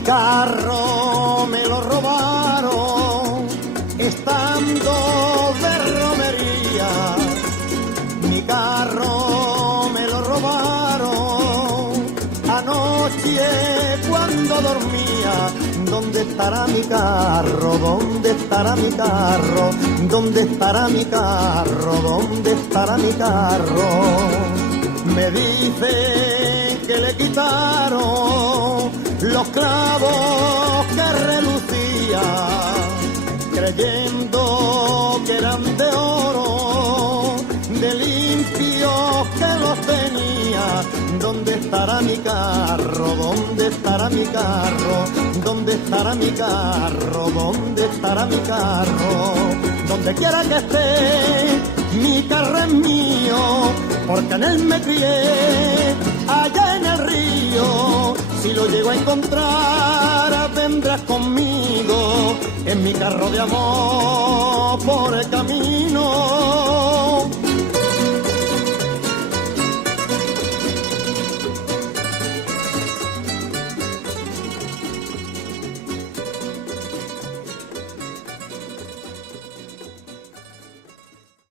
Mi carro me lo robaron estando de romería. Mi carro me lo robaron anoche cuando dormía. ¿Dónde estará mi carro? ¿Dónde estará mi carro? ¿Dónde estará mi carro? ¿Dónde estará mi carro? Me dicen que le quitaron los clavos que relucían, creyendo que eran de oro, de limpios que los tenía. ¿Dónde estará mi carro? ¿Dónde estará mi carro? ¿Dónde estará mi carro? ¿Dónde estará mi carro? Donde quiera que esté, mi carro es mío, porque en él me crié, allá en el río. Si lo llego a encontrar, vendrás conmigo, en mi carro de amor por el camino.